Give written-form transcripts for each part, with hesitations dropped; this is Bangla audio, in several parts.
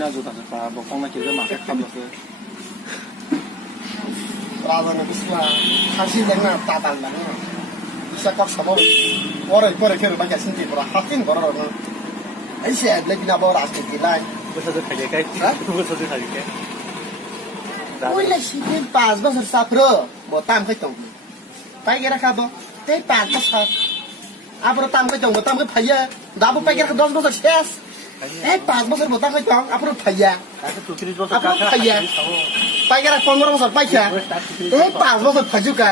না জোতা জোতা বকং না কিলো মাকে খাবলছে রাজানো বিসলা খাসি লেনা তাতাল না ইসা কক সব পরে ফের বাকি সিনতি পড়া হাতিন বড় না এই সে লেবিনা বড় রাজনীতি লাই বসে যে খাইয়ে খাই বসে যে খাইয়ে ওই লাই সিদিন 5 বছর সাফরো বতাম খাইতং পাইগেরা খাবো তেই 5 বছর আপরো তাম খাইতং বতাম কে ফাইয়া দাবু পাইগেরা 10 বছর শেষ এই 5 বছর বতাম খাইতং আপরো ফাইয়া আচ্ছা 34 বছর আপরো ফাইয়া পাইগেরা 15 বছর পাইছা এই 5 বছর ফাজুকা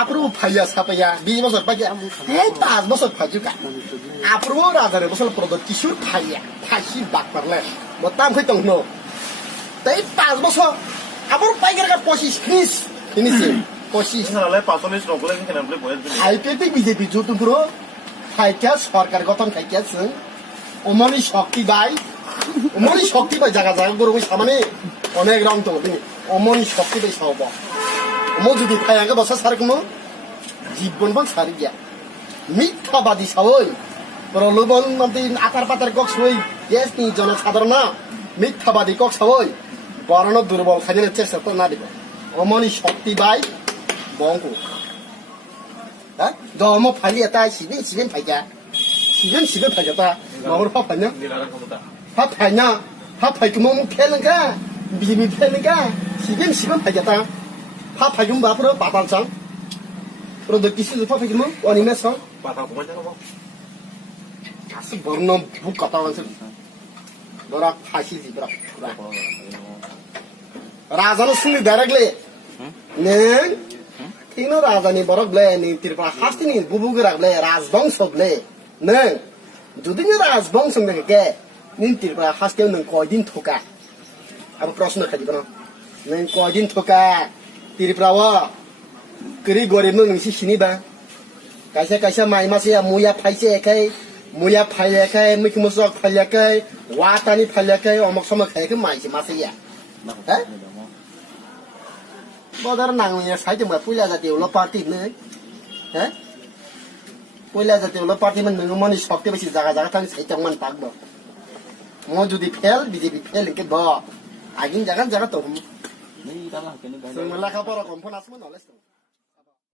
আপরো ফাইয়া সাপায়া 20 বছর পাইয়া এই 5 বছর ফাজুকা আপরো রাজারে বছর প্রদত কিশোর ফাইয়া ফাইসি বাক পারলে বতাম খাইতং নো তাই 5 বছর আপরো পাইগেরা 25 ফিনিশ ফিনিশিং 25 সালে 45 নকলে কেন বলে বয়স দিন আইপিপি বিজেপি জুতুপুরো খাইকা সরকার গঠন খাইকাছে অমনি শক্তি বাই জায়গা গরু সামনে অনেক রং তো অমনি শক্তি বাই সব মো যদি খাইয়াকে বসা সার কোনো জীবন বল সারি গিয়া মিথ্যাবাদী সবই প্রলোভন মন্ত্রী আকার পাতার কক সই ইয়েস নি জনসাধারণ মিথ্যাবাদী কক সবই বরণ দুর্বল খাইনের চেষ্টা তো না দিব অমনি শক্তি বাই বঙ্কু হ্যাঁ দম ফাইলি এটা সিবেন ফাইকা সিবেন ফাইকা তা মাহর ফা ফাইনা নিলার ক্ষমতা ফা ফাইনা ফা ফাইকে মো ফেলঙ্কা বিবি ফেলঙ্কা সিবেন ফাইকা তা ফা ফাইকুম বাপুর বাতাল চাং প্রদক কিছু ফা ফাইকুম অনিমে সং পাতা কমাই থাকবো কাছে বর্ণ বুক কথা আছে বড় ফাঁসি দিবরা রাজানো শুনি ডাইরেক্টলি নেন Tino razani borok ble ni tirpa hastini bubu gerak ble razbongso ble neng judinya razbongso ne ke nin tirpa haskeu neng koidin thoka abo proshno khadi kono neng koidin thoka tirpa wa kri gorib no ningsi sini ba kaisa mai ma se muya phaise kai muya phaile kai mikmusok phaile kai watani phaile kai omok somok khai ke mai se ma se ya ha বদর নাঙিয়া সাইতে মা পয়লা জাতীয় হলো পার্টি নেই হ্যাঁ পয়লা জাতীয় হলো পার্টি মানে নমনি শক্তি বেশি জায়গা থাকি সাইতে মান থাকবো মো যদি ফেল বিজেপি ফেল কে দ আগিন জায়গা তো নেই দাদা কেন লেখাপড়া কম ফোন আসবো নলেজ